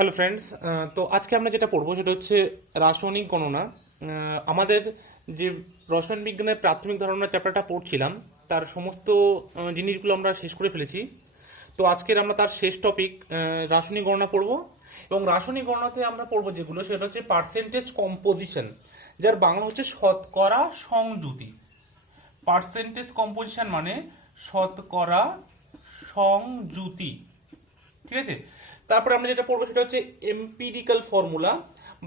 Hello friends, তো আজকে আমরা যেটা পড়বো সেটা হচ্ছে রাসায়নিক গণনা। আমাদের যে রসায়ন বিজ্ঞানের প্রাথমিক ধারণা চ্যাপ্টারটা পড়ছিলাম তার সমস্ত জিনিসগুলো আমরা শেষ করে ফেলেছি। তো আজকের আমরা তার শেষ টপিক রাসায়নিক গণনা পড়বো। এবং রাসায়নিক গণনাতে আমরা পড়বো যেগুলো সেটা হচ্ছে পার্সেন্টেজ কম্পোজিশন, যার বাংলা হচ্ছে শতকরা সংযুতি। পার্সেন্টেজ কম্পোজিশন মানে শতকরা সংযুতি, ঠিক আছে। তারপরে আমরা যেটা পড়বো সেটা হচ্ছে এম্পিরিক্যাল ফর্মুলা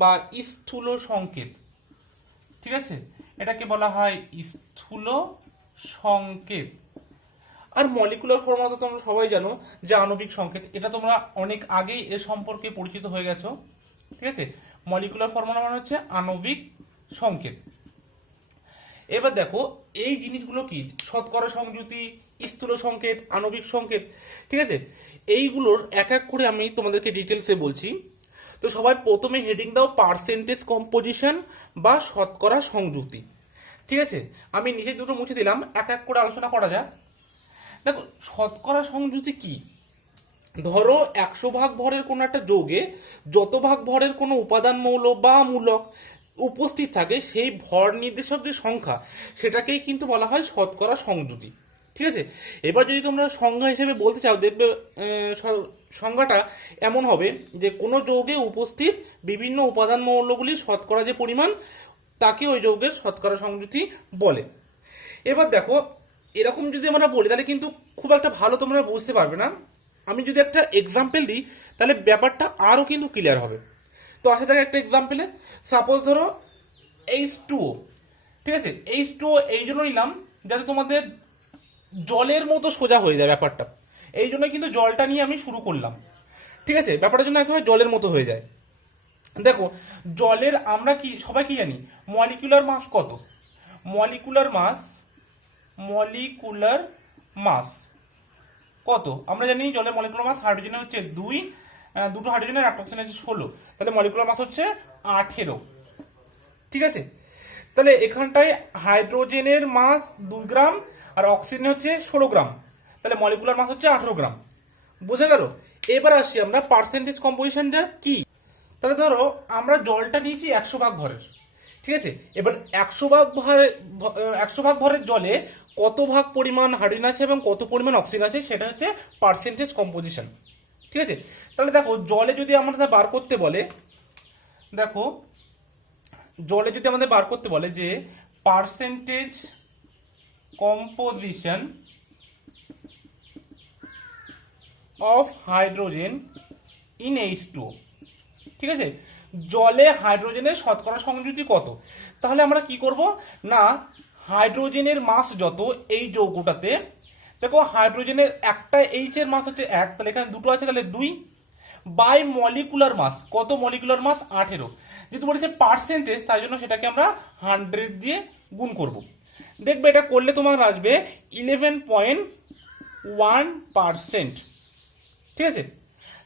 বা স্থূল সংকেত, ঠিক আছে। এটাকে বলা হয় স্থূল সংকেত। আর মলিকুলার ফর্মুলা তো তোমরা সবাই জানো যে আণবিক সংকেত, এটা তোমরা অনেক আগেই এর সম্পর্কে পরিচিত হয়ে গেছো, ঠিক আছে। মলিকুলার ফর্মুলা মানে হচ্ছে আণবিক সংকেত। এবার দেখো এই জিনিসগুলো কি, শতকরা সংযুতি, স্থূল সংকেত, আণবিক সংকেত, ঠিক আছে। এইগুলোর এক এক করে আমি তোমাদেরকে ডিটেলসে বলছি। তো সবাই প্রথমে হেডিং দাও পার্সেন্টেজ কম্পোজিশন বা শতকরা সংযুতি, ঠিক আছে। আমি নিচে দুটো মুছে দিলাম, এক এক করে আলোচনা করা যাক। দেখো শতকরা সংযুতি কি, ধরো 100 ভাগ ভরের কোনো একটা যৌগে যত ভাগ ভরের কোনো উপাদান মৌল বা মূলক উপস্থিত থাকে সেই ভর নির্দেশক যে সংখ্যা সেটাকেই কিন্তু বলা হয় শতকরা সংযুতি, ঠিক আছে। এবার যদি তোমরা সংজ্ঞা হিসেবে বলতে চাও দেখবে সংজ্ঞাটা এমন হবে যে কোনো যৌগে উপস্থিত বিভিন্ন উপাদান মৌলগুলির শতকরা যে পরিমাণ তাকে ওই যৌগের শতকরা সংযুতি বলে। এবার দেখো এরকম যদি আমরা বলি তাহলে কিন্তু খুব একটা ভালো তোমরা বুঝতে পারবে না। আমি যদি একটা এক্সাম্পল দিই তাহলে ব্যাপারটা আরও কিন্তু ক্লিয়ার হবে। তো আসা যাক একটা এক্সাম্পলে। সাপোজ ধরো H2O, ঠিক আছে। H2O এই জন্য নিলাম যাতে তোমাদের জলের মতো সোজা হয়ে যায় ব্যাপারটা, এই জন্য কিন্তু জলটা নিয়ে আমি শুরু করলাম, ঠিক আছে। ব্যাপারটার জন্য একেবারে জলের মতো হয়ে যায়। দেখো জলের আমরা কি সবাই কি জানি মলিকুলার মাস কত, মলিকুলার মাস কত আমরা জানি। জলের মলিকুলার মাস হাইড্রোজেনের হচ্ছে 2, দুটো হাইড্রোজেনের একটা অক্সিজেন আছে 16, তাহলে মলিকুলার মাস হচ্ছে 18, ঠিক আছে। তাহলে এখানটায় হাইড্রোজেনের মাস 2 গ্রাম আর অক্সিজেন হচ্ছে 16 গ্রাম, তাহলে মলিকুলার মাস হচ্ছে 18 গ্রাম। বুঝে গেল। এবার আসি আমরা পার্সেন্টেজ কম্পোজিশনটা কি। তাহলে ধরো আমরা জলটা নিয়েছি 100 ভাগ ভরের, ঠিক আছে। এবার 100 ভাগ ভরের জলে কত ভাগ পরিমাণ হাইড্রোজেন আছে এবং কত পরিমাণ অক্সিজেন আছে সেটা হচ্ছে পার্সেন্টেজ কম্পোজিশন, ঠিক আছে। তাহলে দেখো জলে যদি আমাদের বার করতে বলে, দেখো জলে যদি আমাদের বার করতে বলে যে percentage composition of hydrogen in H2O, ঠিক আছে। জলে হাইড্রোজেনের শতকরা সংযুতি কত, তাহলে আমরা কি করব না হাইড্রোজেনের মাস যত এই যৌগটাতে, দেখো হাইড্রোজেনের একটা H এর মাস হচ্ছে 1, তাহলে এখানে দুটো আছে তাহলে 2 বাই মলিকুলার মাস, কত মলিকুলার মাস 18, যেহেতু বলেছে পার্সেন্টেজ তাই জন্য সেটাকে আমরা 100 দিয়ে গুণ করব। দেখবে এটা করলে তোমার আসবে 11.1%, ঠিক আছে।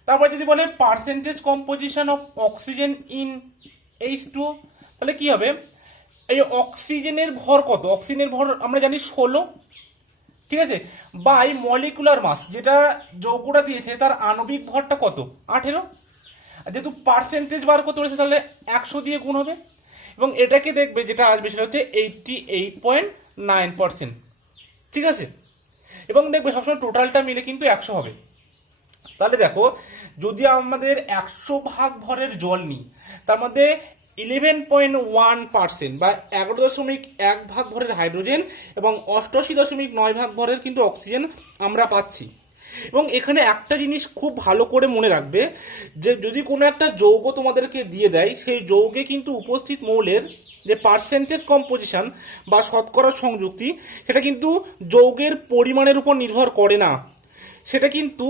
তারপর যদি বলে percentage composition of oxygen in H2O, তাহলে কি হবে, এই অক্সিজেনের ভর কত, অক্সিজেনের ভর আমরা জানি 16, ঠিক আছে, বাই মলিকুলার মাস যেটা যৌগটা দিয়েছে তার আণবিক ভরটা কত 18, যেহেতু পার্সেন্টেজ বার করতে বলেছে তাহলে 100 দিয়ে গুণ হবে এবং এটাকে দেখবে যেটা আসবে সেটা হচ্ছে 88.9%, ঠিক আছে। এবং দেখবে সবসময় টোটালটা মিলে কিন্তু 100 হবে। তাহলে দেখো যদি আমাদের 100 ভাগ ভরের জল নিই তার মধ্যে 11.1% বা 11.1 ভাগ ভরের হাইড্রোজেন এবং 88.9 ভাগ ভরের কিন্তু অক্সিজেন আমরা পাচ্ছি। এবং এখানে একটা জিনিস খুব ভালো করে মনে রাখবে যে যদি কোনো একটা যৌগ তোমাদেরকে দিয়ে দেয় সেই যৌগে কিন্তু উপস্থিত মৌলের যে পার্সেন্টেজ কম্পোজিশন বা শতকরা সংযুক্তি সেটা কিন্তু যৌগের পরিমাণের উপর নির্ভর করে না, সেটা কিন্তু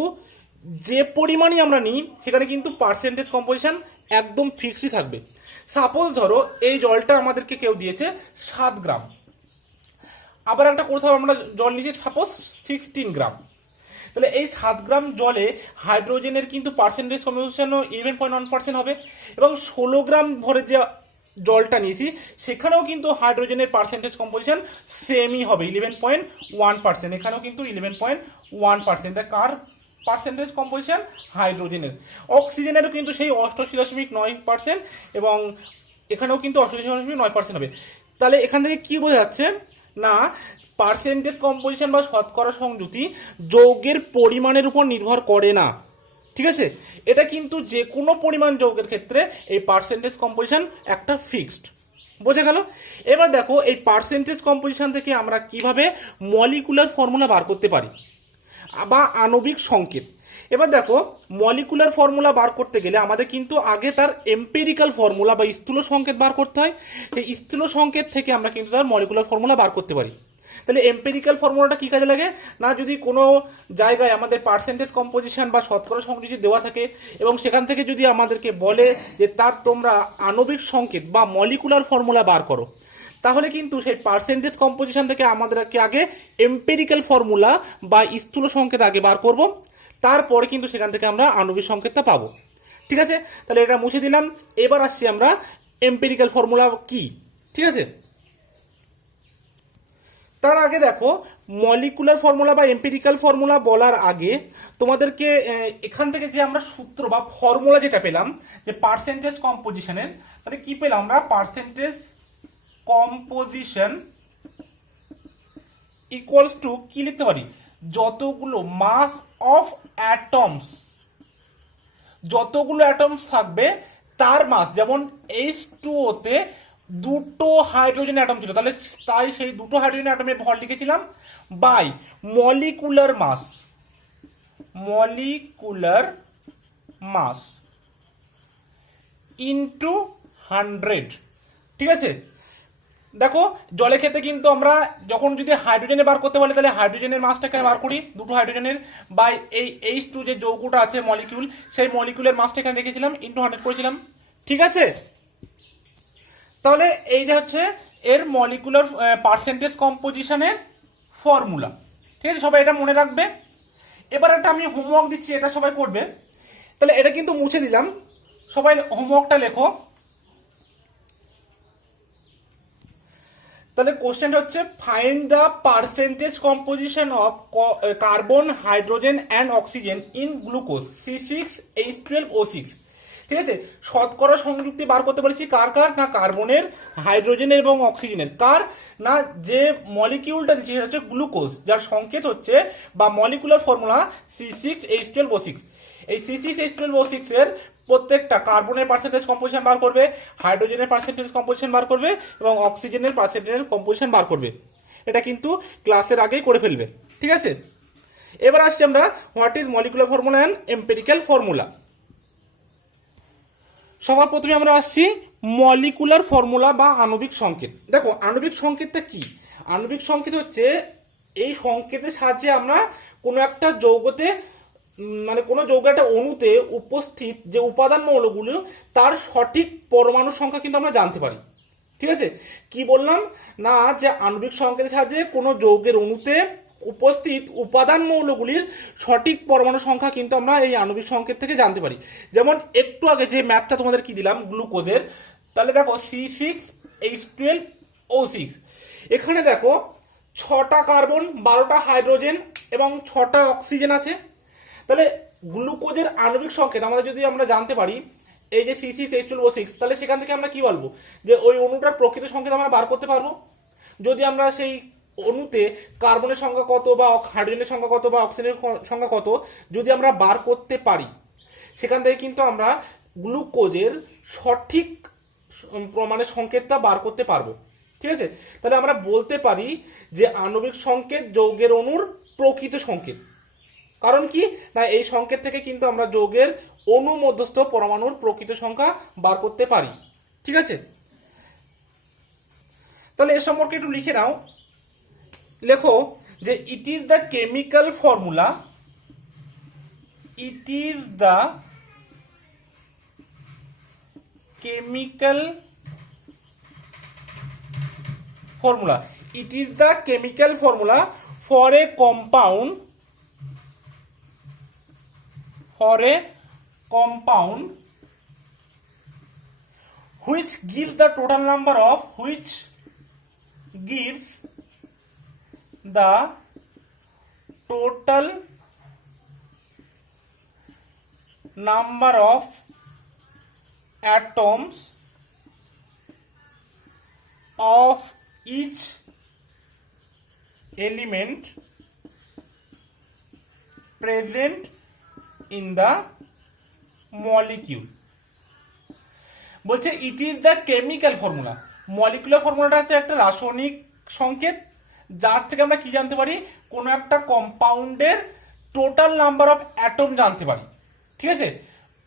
যে পরিমাণই আমরা নিই সেখানে কিন্তু পার্সেন্টেজ কম্পোজিশন একদম ফিক্সই থাকবে। সাপোজ ধরো এই জলটা আমাদেরকে কেউ দিয়েছে 7 গ্রাম, আবার একটা কোথাও আমরা জল নিয়েছি সাপোজ 16 গ্রাম, তাহলে এই 7 গ্রাম জলে হাইড্রোজেনের কিন্তু পার্সেন্টেজ কম্পোজিশন 11.1% হবে এবং 16 গ্রাম ভরে যে জলটা নিয়েছি সেখানেও কিন্তু হাইড্রোজেনের পার্সেন্টেজ কম্পোজিশন সেমই হবে 11.1%, এখানেও কিন্তু 11.1%। কার পার্সেন্টেজ কম্পোজিশন হাইড্রোজেনের। অক্সিজেনেরও কিন্তু সেই 88.9%, এবং এখানেও কিন্তু 88.9% হবে। তাহলে এখান থেকে কি বোঝা যাচ্ছে না, পার্সেন্টেজ কম্পোজিশন বা শতকরা সংযুতি যৌগের পরিমাণের উপর নির্ভর করে না, ঠিক আছে। এটা কিন্তু যে কোনো পরিমাণ যৌগের ক্ষেত্রে এই পার্সেন্টেজ কম্পোজিশন একটা ফিক্সড, বোঝা গেল। এবার দেখো এই পার্সেন্টেজ কম্পোজিশন থেকে আমরা কিভাবে মলিকুলার ফর্মুলা বার করতে পারি বা আণবিক সংকেত। এবার দেখো মলিকুলার ফর্মুলা বার করতে গেলে আমাদের কিন্তু আগে তার এম্পিরিক্যাল ফর্মুলা বা স্থূল সংকেত বার করতে হয়। এই স্থূল সংকেত থেকে আমরা কিন্তু তার মলিকুলার ফর্মুলা বার করতে পারি। তাহলে এম্পিরিক্যাল ফর্মুলাটা কি কাজে লাগে না, যদি কোনো জায়গায় আমাদের পার্সেন্টেজ কম্পোজিশন বা শতকরা সংযুতি দেওয়া থাকে এবং সেখান থেকে যদি আমাদেরকে বলে যে তার তোমরা আণবিক সংকেত বা মলিকুলার ফর্মুলা বার করো, তাহলে কিন্তু সেই পার্সেন্টেজ কম্পোজিশন থেকে আমাদেরকে আগে এম্পিরিক্যাল ফর্মুলা বা স্থূল সংকেত আগে বার করব, তারপরে কিন্তু সেখান থেকে আমরা আণবিক সংকেতটা পাবো, ঠিক আছে। তাহলে এটা মুছে দিলাম। এবার আসছি আমরা এম্পিরিক্যাল ফর্মুলা কি, ঠিক আছে। তার আগে দেখো মলিকুলার ফর্মুলা বা এম্পিরিক্যাল ফর্মুলা বলার আগে তোমাদেরকে এখান থেকে যে আমরা সূত্র বা ফর্মুলা যেটা পেলাম যে পার্সেন্টেজ কম্পোজিশনের, তাহলে কি পেলাম আমরা, পার্সেন্টেজ কম্পোজিশন ইকুয়ালস টু কি লিখতে পারি, যতগুলো মাস অফ অ্যাটমস, যতগুলো অ্যাটমস থাকবে তার মাস, যেমন H2O তে দুটো হাইড্রোজেন অ্যাটম ছিল, তাহলে তাই সেই দুটো হাইড্রোজেন অ্যাটমের ভর লিখেছিলাম by molecular mass, molecular mass into 100, ঠিক আছে। দেখো জলের ক্ষেত্রে কিন্তু আমরা যখন যদি হাইড্রোজেনে বার করতে পারি তাহলে হাইড্রোজেনের মাসটাকে বার করি, দুটো হাইড্রোজেনের বাই এই H2 যে যৌগটা আছে মলিকিউল, সেই মলিকিউলের মাসটা এখানে রেখেছিলাম, ইনটু 100 করেছিলাম, ঠিক আছে। তাহলে এইটা হচ্ছে এর মলিকুলার পার্সেন্টেজ কম্পোজিশনের ফর্মুলা, ঠিক আছে। সবাই এটা মনে রাখবে। এবার একটা আমি হোমওয়ার্ক দিচ্ছি, এটা সবাই করবে। তাহলে এটা কিন্তু মুছে দিলাম, সবাই হোমওয়ার্কটা লেখো। তাহলে কোশ্চেনটা হচ্ছে find the percentage composition of carbon, hydrogen and oxygen in glucose C6H12O6, ঠিক আছে। শতকরা সংযুক্তি বার করতে বলেছি কার কার, না কার্বনের, হাইড্রোজেনের এবং অক্সিজেনের। কার না, যে মলিকিউলটা দিচ্ছে সেটা হচ্ছে গ্লুকোজ, যার সংকেত হচ্ছে বা মলিকুলার ফর্মুলা C6H12O6। এই C6H12O6 এর প্রত্যেকটা কার্বনের পার্সেন্টেজ কম্পোজিশন বার করবে, হাইড্রোজেনের পার্সেন্টেজ কম্পোজিশন বার করবে এবং অক্সিজেনের পার্সেন্টেজ কম্পোজিশন বার করবে। এটা কিন্তু ক্লাসের আগেই করে ফেলবে, ঠিক আছে। এবার আসছি আমরা what is molecular formula and empirical formula. সবার প্রথমে আমরা আসছি মলিকুলার ফর্মুলা বা আণবিক সংকেত। দেখো আণবিক সংকেতটা কি, আণবিক সংকেত হচ্ছে এই সংকেতের সাহায্যে আমরা কোনো একটা যৌগতে, মানে কোনো যৌগ একটা অণুতে উপস্থিত যে উপাদান মৌলগুলো তার সঠিক পরমাণু সংখ্যা কিন্তু আমরা জানতে পারি, ঠিক আছে। কি বললাম না, যে আণবিক সংকেতের সাহায্যে কোনো যৌগের অণুতে উপস্থিত উপাদান মৌলগুলির সঠিক পরমাণু সংখ্যা কিন্তু আমরা এই আণবিক সংকেত থেকে জানতে পারি। যেমন একটু আগে যে ম্যাথটা তোমাদের কি দিলাম গ্লুকোজের, তাহলে দেখো C6H12O6, এখানে দেখো 6টা কার্বন, 12টা হাইড্রোজেন এবং 6টা অক্সিজেন আছে। তাহলে গ্লুকোজের আণবিক সংকেত আমাদের যদি আমরা জানতে পারি এই যে C6H12O6, তাহলে সেখান থেকে আমরা কি বলবো যে ওই অণুটার প্রকৃত সংকেত আমরা বার করতে পারবো। যদি আমরা সেই অণুতে কার্বনের সংখ্যা কত বা হাইড্রোজেনের সংখ্যা কত বা অক্সিজেনের সংখ্যা কত যদি আমরা বার করতে পারি, সেখান থেকে কিন্তু আমরা গ্লুকোজের সঠিক মানে সংকেতটা বার করতে পারবো, ঠিক আছে। তাহলে আমরা বলতে পারি যে আণবিক সংকেত যৌগের অণুর প্রকৃত সংকেত। কারণ কি না, এই সংকেত থেকে কিন্তু আমরা যৌগের অণু মধ্যস্থ পরমাণুর প্রকৃত সংখ্যা বার করতে পারি, ঠিক আছে। তাহলে এ সম্পর্কে একটু লিখে নাও, লেখো যে it is the chemical formula, it is the chemical formula, it is the chemical formula for a compound, for a compound which gives the total number of number of atoms of each element present in the molecule. বলছে it is the chemical formula. Molecular ফর্মুলাটা হচ্ছে একটা রাসায়নিক সংকেত, যার থেকে আমরা কি জানতে পারি, কোনো একটা কম্পাউন্ডের টোটাল নাম্বার অফ অ্যাটম জানতে পারি। ঠিক আছে,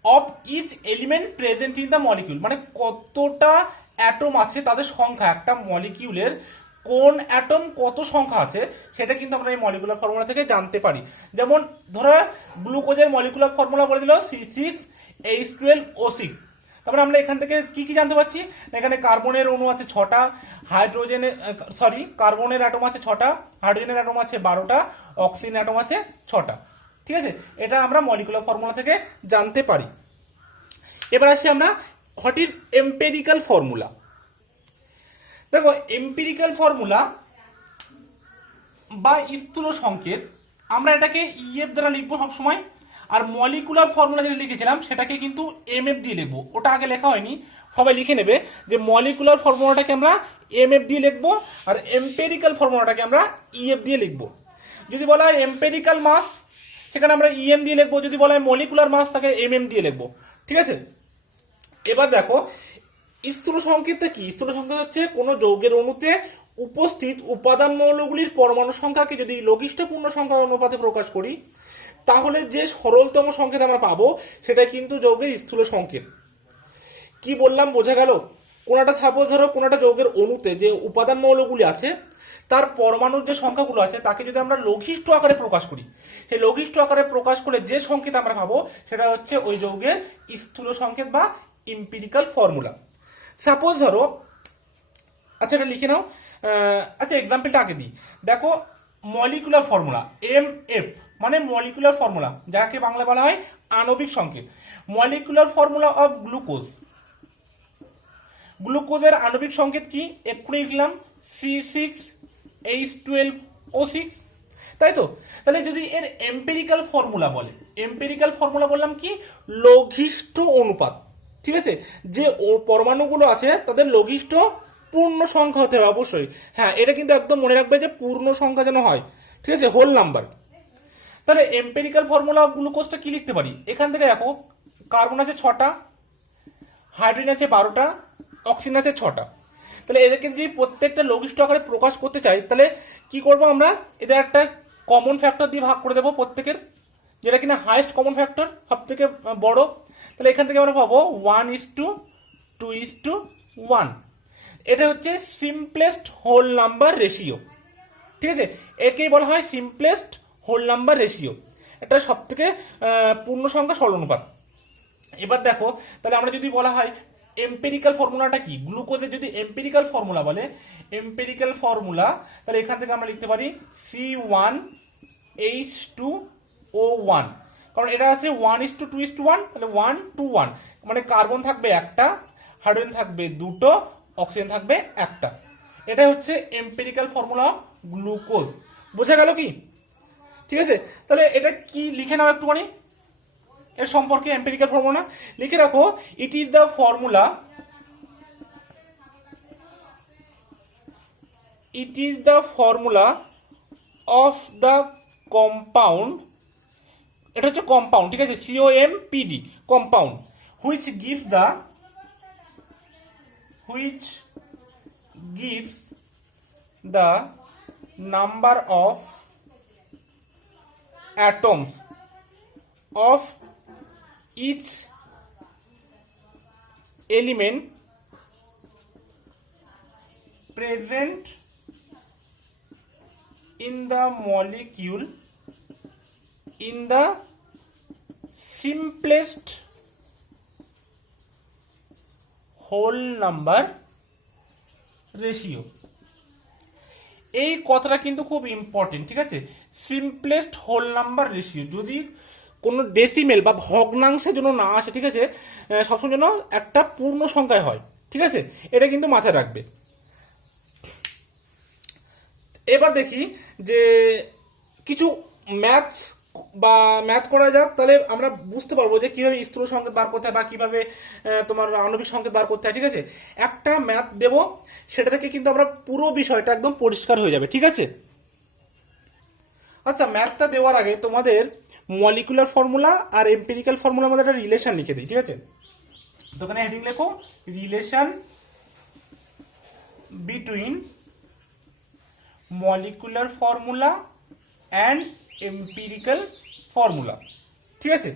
of each element present in the molecule, মানে কতটা অ্যাটম আছে তাদের সংখ্যা, একটা মলিকিউলের কোন অ্যাটম কত সংখ্যা আছে সেটা কিন্তু আমরা এই মলিকুলার ফর্মুলা থেকে জানতে পারি। যেমন ধরো গ্লুকোজের মলিকুলার ফর্মুলা বলে দিল C6H12O6। তারপরে আমরা এখান থেকে কি কি জানতে পারছি, এখানে কার্বনের অণু আছে 6টা, কার্বনের অ্যাটম আছে 6টা, হাইড্রোজেনের অ্যাটম আছে 12টা, অক্সিজেন অ্যাটম আছে 6টা। ঠিক আছে, এটা আমরা মলিকুলার ফর্মুলা থেকে জানতে পারি। এবার আসি আমরা হোয়াট ইজ এম্পেরিক্যাল ফর্মুলা। দেখো এম্পিরিক্যাল ফর্মুলা বা স্থূল সংকেত, আমরা এটাকে এর দ্বারা লিখবো সবসময়, আর মলিকুলার ফর্মুলা যেটা লিখেছিলাম সেটাকে কিন্তু এমএফ দিয়ে লিখবো। ওটা আগে লেখা হয়নি, সবাই লিখে নেবে যে মলিকুলার ফর্মুলাটাকে আমরা এমএফ দিয়ে লিখবো আর এম্পেরিক্যাল ফর্মুলাটাকে আমরা ইএফ দিয়ে লিখবো। যদি বলা হয় এম্পেরিক্যাল মাস, সেখানে আমরা ইএম দিয়ে লিখবো, যদি বলা হয় মলিকুলার মাস তাকে এমএম দিয়ে লিখবো। ঠিক আছে, এবার দেখো স্থূল সংকেতটা কি। স্থূল সংকেত হচ্ছে কোনো যৌগের অণুতে উপস্থিত উপাদান মৌলগুলির পরমাণু সংখ্যাকে যদি লঘিষ্ঠ পূর্ণ সংখ্যার অনুপাতে প্রকাশ করি, তাহলে যে সরলতম সংকেত আমরা পাবো সেটা কিন্তু যৌগের স্থূল সংকেত। কি বললাম বোঝা গেল? কোনটা সাপোজ ধরো কোনটা যৌগের অণুতে যে উপাদান মৌলগুলি আছে তার পরমাণুর যে সংখ্যাগুলো আছে তাকে যদি আমরা লঘিষ্ঠ আকারে প্রকাশ করি, সেই লঘিষ্ঠ আকারে প্রকাশ করলে যে সংকেত আমরা পাবো সেটা হচ্ছে ওই যৌগের স্থূল সংকেত বা এম্পিরিক্যাল ফর্মুলা। সাপোজ ধরো, আচ্ছা এটা লিখে নাও, আচ্ছা এক্সাম্পলটা আগে দিই। দেখো মলিকুলার ফর্মুলা এমএফ মানে মলিকুলার ফর্মুলা, যাকে বাংলা বলা হয় আণবিক সংকেত। মলিকুলার ফর্মুলা অফ গ্লুকোজ, গ্লুকোজের আণবিক সংকেত কি এক্ষুনি লিখলাম C6H12O6, তাই তো? তাহলে যদি এর এম্পিরিক্যাল ফর্মুলা বলে, এম্পিরিক্যাল ফর্মুলা বললাম কি লঘিষ্ঠ অনুপাত। ঠিক আছে, যে পরমাণুগুলো আছে তাদের লঘিষ্ঠ পূর্ণ সংখ্যা হতে হবে অবশ্যই। হ্যাঁ, এটা কিন্তু একদম মনে রাখবে যে পূর্ণ সংখ্যা যেন হয়। ঠিক আছে, হোল নাম্বার। তাহলে এম্পিরিক্যাল ফর্মুলা অফ গ্লুকোজটা কি লিখতে পারি, এখান থেকে দেখো কার্বন আছে 6টা, হাইড্রোজেন আছে 12টা, অক্সিজেন আছে 6টা। তাহলে এদেরকে যদি প্রত্যেকটা লঘিষ্ঠ আকারে প্রকাশ করতে চাই তাহলে কি করব আমরা, এদের একটা কমন ফ্যাক্টর দিয়ে ভাগ করে দেবো প্রত্যেকের, যেটা কিনা হাইয়েস্ট কমন ফ্যাক্টর সব থেকে বড়। তাহলে এখান থেকে আমরা পাবো 1:2:1। এটা হচ্ছে সিম্পলেস্ট হোল নাম্বার রেশিও। ঠিক আছে, একেই বলা হয় সিম্পলেস্ট হোল নাম্বার রেশিও, এটা সব থেকে পূর্ণ সংখ্যা সরল অনুপাত। এবার দেখো তাহলে আমরা যদি বলা হয় এম্পিরিক্যাল ফর্মুলাটা কি, গ্লুকোজের যদি এম্পিরিক্যাল ফর্মুলা বলে, এম্পিরিক্যাল ফর্মুলা তাহলে এখান থেকে আমরা লিখতে পারি C1H2O1, কারণ এটা আছে 1:2:1, তাহলে 1:1, মানে কার্বন থাকবে একটা, হাইড্রোজেন থাকবে দুটো, অক্সিজেন থাকবে একটা। এটা হচ্ছে এম্পিরিক্যাল ফর্মুলা অফ গ্লুকোজ। বোঝা গেল কি? ঠিক আছে, তাহলে এটা কি লিখে নাও একটুখানি এর সম্পর্কে, এম্পিরিক্যাল ফর্মুলা লিখে রাখো। ইট is the formula, it is the formula of the compound, এটা হচ্ছে কম্পাউন্ড, ঠিক আছে, COMPD compound, which gives the number of atoms of each element present in the molecule in the simplest whole number ratio. এই কথাটা কিন্তু খুব important. ঠিক আছে, সিম্পলেস্ট হোল নাম্বার রেশিও, যদি কোনো ডেসিমেল বা ভগ্নাংশের জন্য না আসে, ঠিক আছে, সবসময় যেন একটা পূর্ণ সংখ্যায় হয়। ঠিক আছে, এটা কিন্তু মাথায় রাখবে। এবার দেখি যে কিছু ম্যাথস বা ম্যাথ করা যাক, তাহলে আমরা বুঝতে পারবো যে কিভাবে স্থূল সংকেত বার করতে হয় বা কিভাবে তোমার আণবিক সংকেত বার করতে হয়। ঠিক আছে, একটা ম্যাথ দেব, সেটা থেকে কিন্তু আমরা পুরো বিষয়টা একদম পরিষ্কার হয়ে যাবে। ঠিক আছে, আচ্ছা ম্যাথটা দেওয়ার আগে তোমাদের মলিকুলার ফর্মুলা আর এম্পিরিক্যাল ফর্মুলার মধ্যে একটা রিলেশন লিখে দিই। ঠিক আছে, তো এখানে হেডিং লেখো relation between molecular formula and empirical formula. ঠিক আছে,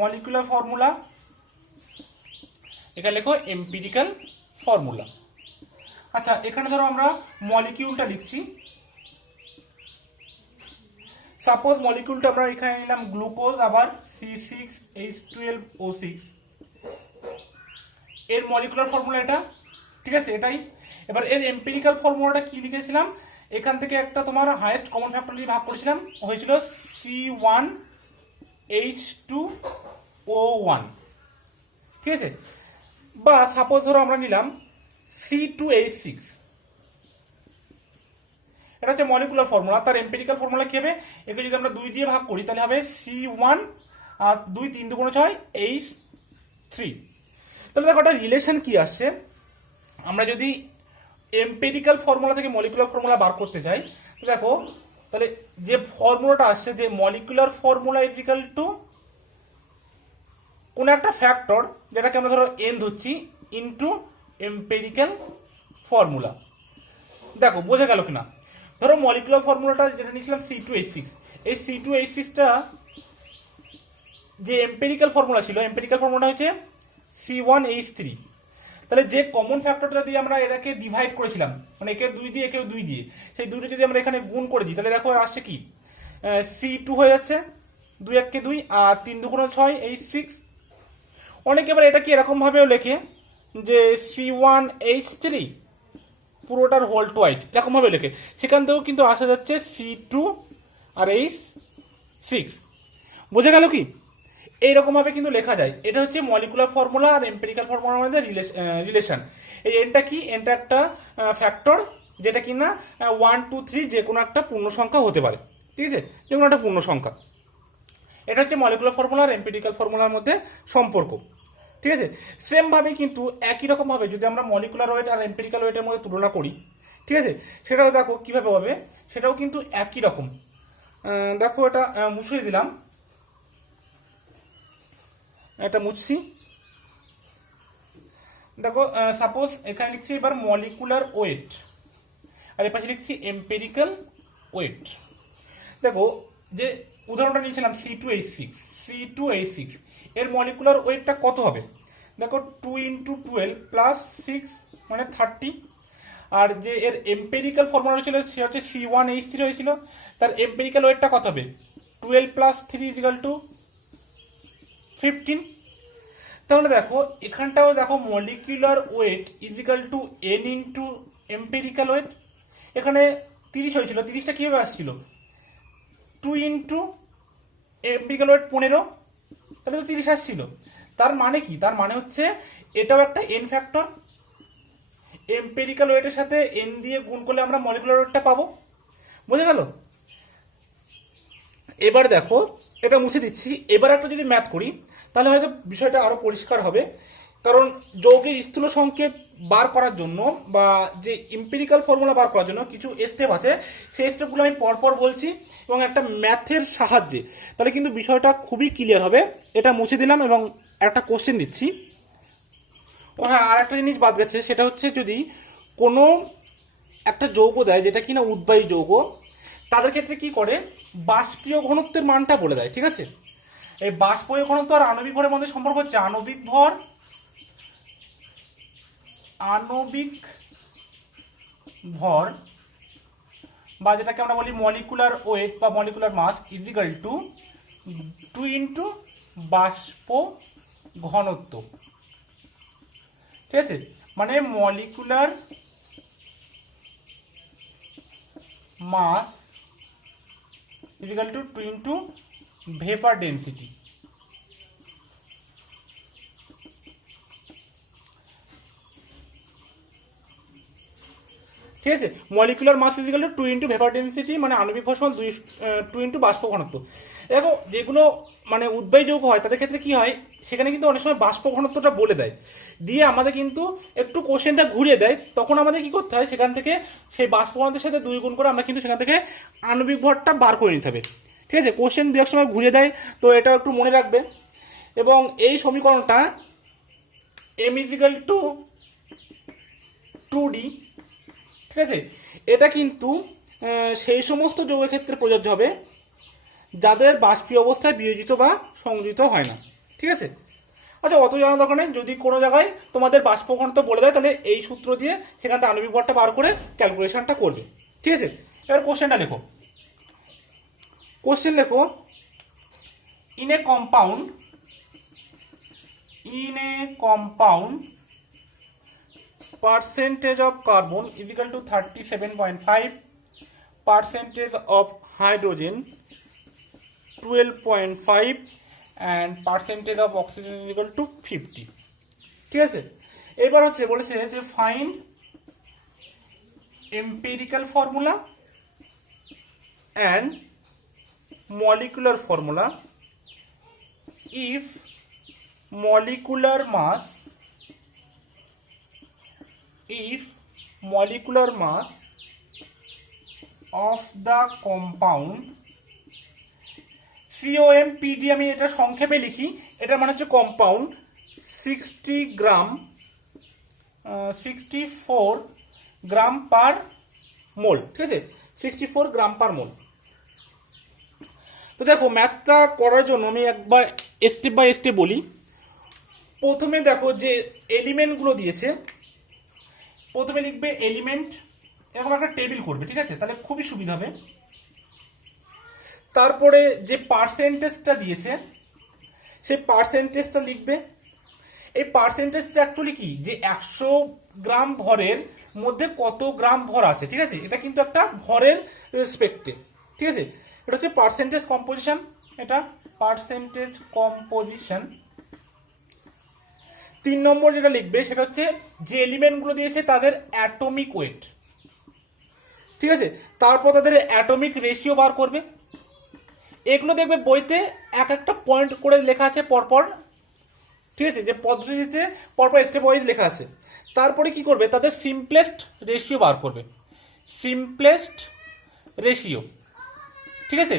মলিকুলার ফর্মুলা, এখানে লেখো এম্পিরিক্যাল ফর্মুলা। আচ্ছা এখানে ধরো আমরা মলিকিউলটা লিখছি। সাপোজ মলিকিউলটা আমরা এখানে নিলাম গ্লুকোজ, আবার C6H12O6, এর মলিকুলার ফর্মুলা এটা। ঠিক আছে, এটাই। এবার এর এম্পিরিক্যাল ফর্মুলাটা কি লিখেছিলাম, এখান থেকে একটা তোমার হাইয়েস্ট কমন ফ্যাক্টর দিয়ে ভাগ করেছিলাম, হয়েছিল C1H2O1। ঠিক আছে, বা সাপোজ ধরো আমরা নিলাম C2H6, এটা হচ্ছে মলিকুলার ফর্মুলা। তার এম্পিরিক্যাল ফর্মুলা কি হবে, একে যদি আমরা 2 দিয়ে ভাগ করি তাহলে হবে C1 আর 2 3 2 6 H3। তাহলে দেখো একটা রিলেশন কি আসছে, আমরা যদি এম্পিরিক্যাল ফর্মুলা থেকে মলিকুলার ফর্মুলা বার করতে চাই, দেখো তাহলে যে ফর্মুলাটা আসছে, যে molecular formula is equal two কোন একটা ফ্যাক্টর, যেটাকে আমরা ধরো n ধরছি, ইনটু এম্পিরিক্যাল ফর্মুলা। দেখো বোঝা গেল কিনা, ধরো মলিকুলার ফর্মুলাটা যেটা নিয়েছিলাম C2H6, এই C2H6টা যে এম্পিরিক্যাল ফর্মুলা ছিল, এম্পিরিক্যাল ফর্মুলা হচ্ছে C1H3। তাহলে যে কমন ফ্যাক্টরটা দিয়ে আমরা এটাকে ডিভাইড করেছিলাম, মানে একে 2 দিয়ে একেও 2 দিয়ে, সেই দুটো যদি আমরা এখানে গুণ করে দিই, তাহলে দেখো আসছে কি C2 হয়ে যাচ্ছে, 2 1 কে 2 আর 3 2 6 H6। অনেকে এবার এটা কি এরকম ভাবেও লেখে যে C1H3 পুরোটার হোল টোয়াইস, এরকম ভাবে লেখে, সেখান থেকেও কিন্তু আসা যাচ্ছে C2 আর H6। বোঝা গেল কি, এইরকম ভাবে কিন্তু লেখা যায়। এটা হচ্ছে মলিকুলার ফর্মুলা আর এম্পিরিক্যাল ফর্মুলার মধ্যে রিলেশন। এই এনটা কি, এনটা একটা ফ্যাক্টর, যেটা কিনা 1 2 3 যে কোনো একটা পূর্ণ সংখ্যা হতে পারে। ঠিক আছে, যে কোনো একটা পূর্ণ সংখ্যা। এটা হচ্ছে মলিকুলার ফর্মুলা আর এম্পিরিক্যাল ফর্মুলার মধ্যে সম্পর্ক। ঠিক আছে, সেম ভাবে কিন্তু একই রকম ভাবে যদি আমরা মলিকুলার ওয়েট আর এম্পিরিক্যাল ওয়েটের মধ্যে তুলনা করি, ঠিক আছে, সেটাও দেখো কিভাবে হবে, সেটাও কিন্তু একই রকম। দেখো এটা মুছিয়ে দিলাম, এটা মুছছি। দেখো সাপোজ এখানে লিখছি এবার মলিকুলার ওয়েট, আর এর পাশে লিখছি এম্পিরিক্যাল ওয়েট। দেখো যে উদাহরণটা নিয়েছিলাম C2H6 এর মলিকুলার ওয়েটটা কত হবে, দেখো 2 × 12 + 6 মানে 30। আর যে এর এম্পিরিক্যাল ফর্মুলা ছিল সেটা হচ্ছে C1H3 হয়েছিল, তার এম্পিরিক্যাল ওয়েটটা কত হবে, 12 + 3 = 15। তাহলে দেখো এখানটাও দেখো molecular weight is equal to n into empirical weight. এখানে 30 হয়েছিল, 30টা কিভাবে আসছিল, 2 ইন্টু এম্পিরিক্যাল ওয়েট 15, তাহলে তো 30 আসছিল। তার মানে কি, তার মানে হচ্ছে এটাও একটা n ফ্যাক্টর, এম্পিরিক্যাল ওয়েটের সাথে n দিয়ে গুণ করলে আমরা মলিকুলার ওয়েটটা পাবো। বোঝা গেল। এবার দেখো এটা মুছে দিচ্ছি, এবার একটা যদি ম্যাথ করি তাহলে হয়তো বিষয়টা আরো পরিষ্কার হবে। কারণ যৌগের স্থূল সংকেত বার করার জন্য বা যে এম্পিরিক্যাল ফর্মুলা বার করার জন্য কিছু স্টেপ আছে, সেই স্টেপগুলো আমি পরপর বলছি এবং একটা ম্যাথের সাহায্যে, তাহলে কিন্তু বিষয়টা খুবই ক্লিয়ার হবে। এটা মুছে দিলাম এবং একটা কোশ্চেন দিচ্ছি। ও হ্যাঁ, আর একটা জিনিস বাদ গেছে, সেটা হচ্ছে যদি কোনো একটা যৌগ দেয় যেটা কিনা উদ্বায়ী যৌগ, তাদের ক্ষেত্রে কি করে, বাষ্পীয় ঘনত্বের মানটা বলে দেয়। ঠিক আছে, এই বাষ্পীয় ঘনত্ব আর আণবিক ভরের মধ্যে সম্পর্ক হচ্ছে আণবিক ভর বা যেটাকে আমরা বলি মলিকুলার ওয়েট বা molecular mass is equal to 2 into বাষ্প ঘনত্ব। ঠিক আছে, মানে molecular mass is equal to 2 into vapour density. ঠিক আছে, molecular mass is equal to 2 into vapour density, মানে আণবিক ভর সমান 2 ইন্টু বাষ্প ঘনত্ব। দেখো যেগুলো মানে উদ্বায়ী যৌগ হয় তাদের ক্ষেত্রে কি হয়, সেখানে কিন্তু অনেক সময় বাষ্প ঘনত্বটা বলে দেয়, দিয়ে আমাদের কিন্তু একটু কোশ্চেনটা ঘুরিয়ে দেয়, তখন আমাদের কি করতে হয়, সেখান থেকে সেই বাষ্প ঘনত্বের সাথে 2 গুণ করে আমরা কিন্তু সেখান থেকে আণবিক ভরটা বার করে নিতে হবে। ঠিক আছে, কোশ্চেন দু এক সময় ঘুরিয়ে দেয়, তো এটা একটু মনে রাখবে। এবং এই সমীকরণটা m = 2d, ঠিক আছে, এটা কিন্তু সেই সমস্ত যৌগের ক্ষেত্রে প্রযোজ্য হবে যাদের বাষ্পীয় অবস্থায় বিয়োজিত বা সংযোজিত হয় না। ঠিক আছে, আচ্ছা অত জানার দরকার নেই, যদি কোনো জায়গায় তোমাদের বাষ্প ঘনত্ব বলে দেয় তাহলে এই সূত্র দিয়ে সেখান থেকে আণবিক ভরটা বার করে ক্যালকুলেশনটা করবে। ঠিক আছে, এবার কোশ্চেনটা লেখো। কোশ্চেন লেখো, in a compound percentage of carbon is equal to 37.5, percentage of hydrogen 12.5 and percentage of oxygen is equal to 50। ঠিক আছে, এবার হচ্ছে বলেছে যে find empirical formula and molecular formula if molecular mass of the compound COMPD, আমি এটা সংক্ষেপে লিখি, এটা মানে হচ্ছে কম্পাউন্ড 64 গ্রাম পার মোল। ঠিক আছে, 64 গ্রাম পার মোল। তো দেখো ম্যাথটা করার জন্য আমি একবার স্টেপ বাই স্টেপ বলি। প্রথমে দেখো যে এলিমেন্টগুলো দিয়েছে, প্রথমে লিখবে এলিমেন্ট, এরকম একটা টেবিল করবে। ঠিক আছে, তাহলে খুবই সুবিধা হবে। তারপরে যে পার্সেন্টেজটা দিয়েছে সেই পার্সেন্টেজটা লিখবে। এই পার্সেন্টেজটা অ্যাকচুয়ালি কি, যে 100 গ্রাম ভরের মধ্যে কত গ্রাম ভর আছে। ঠিক আছে, এটা কিন্তু একটা ভরের রেসপেক্টে। ঠিক আছে, এটা হচ্ছে পার্সেন্টেজ কম্পোজিশন, এটা পার্সেন্টেজ কম্পোজিশন। 3 নম্বর যেটা লিখবে সেটা হচ্ছে যে এলিমেন্টগুলো দিয়েছে তাদের অ্যাটমিক ওয়েট। ঠিক আছে, তারপর তাদের অ্যাটমিক রেশিও বার করবে। এগুলো দেখবে বইতে এক একটা পয়েন্ট করে লেখা আছে পরপর। ঠিক আছে, যে পদ্ধতিতে পরপর স্টেপ ওয়াইজ লেখা আছে। তারপরে কি করবে, তাদের সিম্পলেস্ট রেশিও বার করবে, সিম্পলেস্ট রেশিও। ঠিক আছে,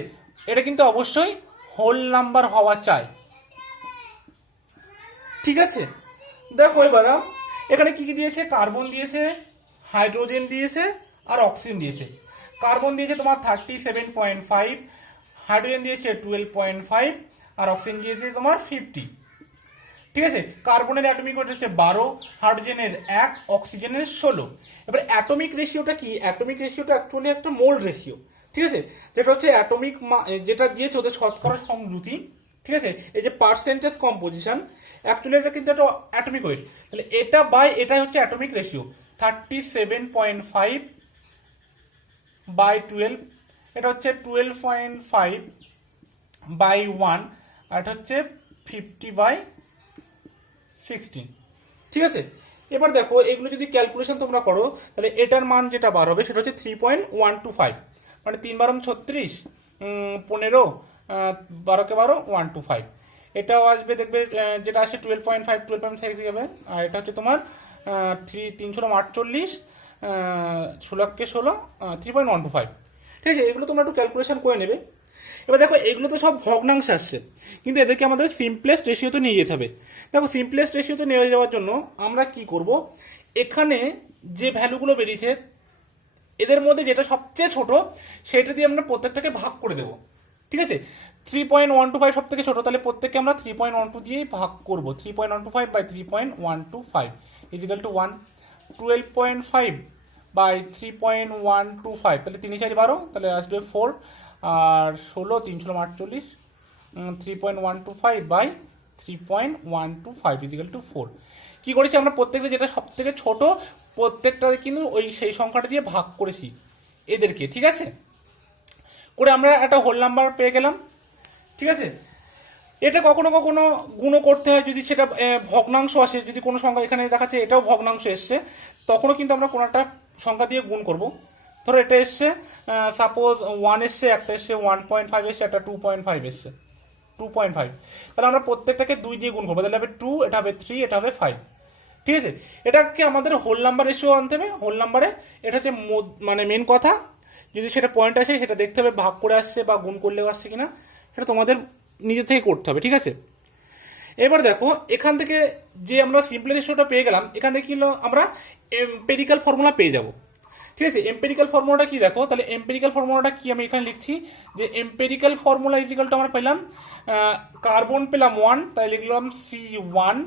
এটা কিন্তু অবশ্যই হোল নাম্বার হওয়া চাই। ঠিক আছে, দেখো এবার এখানে কি কি দিয়েছে, কার্বন দিয়েছে, হাইড্রোজেন দিয়েছে আর অক্সিজেন দিয়েছে। কার্বন দিয়েছে তোমার 37.5, হাইড্রোজেন দিয়েছে 12.5 আর অক্সিজেন দিয়েছে তোমার 50। ঠিক আছে, কার্বনের অ্যাটমিক ওয়েট হচ্ছে 12, হাইড্রোজেনের 1, অক্সিজেনের 16। এবার অ্যাটমিক রেশিওটা কি, অ্যাটমিক রেশিওটা অ্যাকচুয়ালি একটা মোল রেশিও। ঠিক আছে, যেটা হচ্ছে অ্যাটমিক যেটা দিয়েছে ওদের শতকরা সংযুতি। ঠিক আছে, এই যে পার্সেন্টেজ কম্পোজিশন, অ্যাকচুয়ালি এটা কিন্তু একটা অ্যাটমিক ওয়েট, তাহলে এটা বাই এটা হচ্ছে অ্যাটমিক রেশিও 37.5 বাই 12, এটা হচ্ছে 12.5 বাই 1 আর এটা হচ্ছে 50 বাই 16। ঠিক আছে, এবার দেখো এগুলো যদি ক্যালকুলেশন তোমরা করো তাহলে এটার মান যেটা বার হবে সেটা হচ্ছে 3.125, মানে 3 বারং 36, 15, 12 কে 12, 125। এটাও আসবে দেখবে যেটা আসে 12.5, 12.6 হবে। আর এটা হচ্ছে তোমার 3×3 = 48, 16 কে 16, 3.125। ঠিক আছে, এগুলো তোমরা একটু ক্যালকুলেশন করে নেবে। এবার দেখো এগুলো তো সব ভগ্নাংশ আসছে, কিন্তু এদেরকে আমাদের সিম্পলেস্ট রেশিওতে নিয়ে যেতে হবে। দেখো সিম্পলেস্ট রেশিওতে নিয়ে যাওয়ার জন্য আমরা কি করব, এখানে যে ভ্যালুগুলো বেরিয়েছে এদের মধ্যে যেটা সবচেয়ে ছোট সেটা দিয়ে আমরা প্রত্যেকটাকে ভাগ করে দেবো। ঠিক আছে, 3.125 সব থেকে ছোট, তাহলে প্রত্যেককে আমরা 3.12 দিয়েই ভাগ করবো। 3.125 বাই 3.125 ইজিক্যাল টু 1। 12.5 বাই 3.125, তাহলে 3 × 4 = 12, তাহলে আসবে 4। আর 16, 3 × 48, 3.125 বাই 3.125 ইজিক্যাল টু 4। কি করেছি আমরা, প্রত্যেকটা যেটা সব থেকে ছোট প্রত্যেকটা কিন্তু ওই সেই সংখ্যাটা দিয়ে ভাগ করেছি এদেরকে। ঠিক আছে, করে আমরা একটা হোল নাম্বার পেয়ে গেলাম। ঠিক আছে, এটা কখনো কখনো গুণও করতে হয়, যদি সেটা ভগ্নাংশ আসে, যদি কোনো সংখ্যা এখানে দেখাচ্ছে এটাও ভগ্নাংশ এসছে, তখনও কিন্তু আমরা কোনো একটা সংখ্যা দিয়ে গুণ করব। ধরো এটা এসছে সাপোজ 1 এসছে, একটা এসছে 1.5 এসছে, একটা 2.5 এসছে, 2.5। তাহলে আমরা প্রত্যেকটাকে 2 দিয়ে গুণ করবো, তাহলে হবে 2, এটা হবে 3, এটা হবে 5। ঠিক আছে, এটাকে আমাদের হোল নাম্বার রেশিও আনতে হবে। হোল নাম্বারে এটা হচ্ছে মানে মেন কথা, যদি সেটা পয়েন্ট আসে সেটা দেখতে হবে ভাগ করে আসছে বা গুণ করলেও আসছে কিনা, সেটা তোমাদের নিজে থেকে করতে হবে। ঠিক আছে, এবার দেখো এখান থেকে যে আমরা সিম্পল রেশিওটা পেয়ে গেলাম, এখান থেকে কি হলো, আমরা এম্পেরিক্যাল ফর্মুলা পেয়ে যাব। ঠিক আছে, এম্পেরিক্যাল ফর্মুলাটা কি দেখো, তাহলে এম্পেরিক্যাল ফর্মুলাটা কি আমি এখানে লিখছি, যে এম্পেরিক্যাল ফর্মুলা ইজিক্যালটা আমরা পেলাম কার্বন পেলাম 1, তাহলে লিখলাম C1,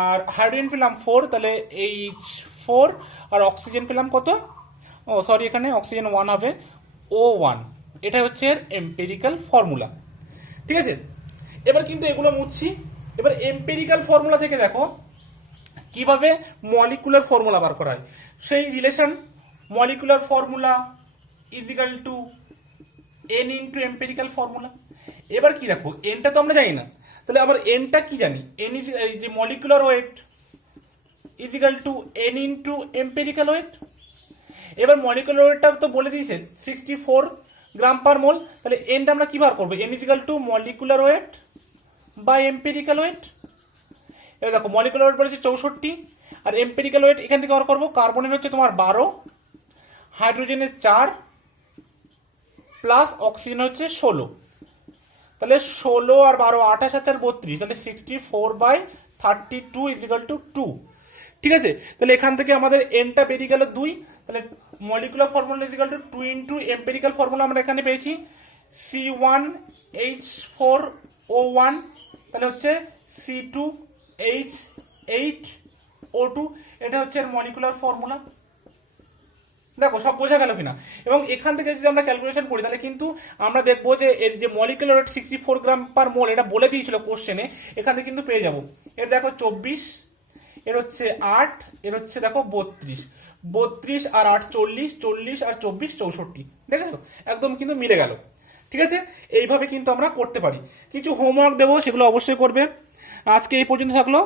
আর হাইড্রোজেন পেলাম 4, তাহলে H4, আর অক্সিজেন পেলাম কত, ও সরি এখানে অক্সিজেন 1 হবে O1। এটা হচ্ছে এর এম্পেরিক্যাল ফর্মুলা। ঠিক আছে, এবার কিন্তু এগুলো মুছছি। এবার এম্পেরিক্যাল ফর্মুলা থেকে দেখো কিভাবে মলিকুলার ফর্মুলা বার করা হয়, সেই relation molecular formula is equal to n into empirical formula. এবার কি দেখো, এনটা তো আমরা জানি না, তাহলে আবার এনটা কি জানি, এন ইজ যে molecular weight is equal to n into empirical weight. এবার মলিকুলার ওয়েটটা তো বলে দিয়েছে 64 গ্রাম পার মোল, তাহলে এনটা আমরা কি বার করবো, n is equal to molecular weight বা এম্পেরিক্যাল ওয়েট। এবার দেখো মলিকুলার ওয়েট বলেছে 64, আর এম্পেরিক্যাল ওয়েট এখান থেকে বার করবো, কার্বনের হচ্ছে তোমার 12, হাইড্রোজেনের 4, প্লাস অক্সিজেন হচ্ছে 16, তাহলে 16 আর 12 28 আর 4 32, তাহলে 64/32 ইজিক্যাল টু 2। ঠিক আছে, তাহলে এখান থেকে আমাদের এনটা বেরিয়ে গেল 2, তাহলে molecular formula is equal to 2 into empirical formula আমরা এখানে পেয়েছি C1H4O1, তাহলে হচ্ছে C2H8O2, এটা হচ্ছে এর মলিকুলার ফর্মুলা। দেখো সব বোঝা গেল কিনা। এবং এখান থেকে যদি আমরা ক্যালকুলেশন করি তাহলে কিন্তু আমরা দেখবো যে এর যে মলিকুলার ওয়েট 64 গ্রাম পার মোল, এটা বলে দিয়েছিল কোশ্চেনে, এখান থেকে কিন্তু পেয়ে যাবো। এর দেখো 24, এর হচ্ছে 8, এর হচ্ছে দেখো 32, 32 আর 8 40, 40 আর 24 64, দেখেছো একদম কিন্তু মিলে গেল। ঠিক আছে, এইভাবে কিন্তু আমরা করতে পারি। কিছু হোমওয়ার্ক দেবো, সেগুলো অবশ্যই করবে। আজকে এই পর্যন্ত থাকলো।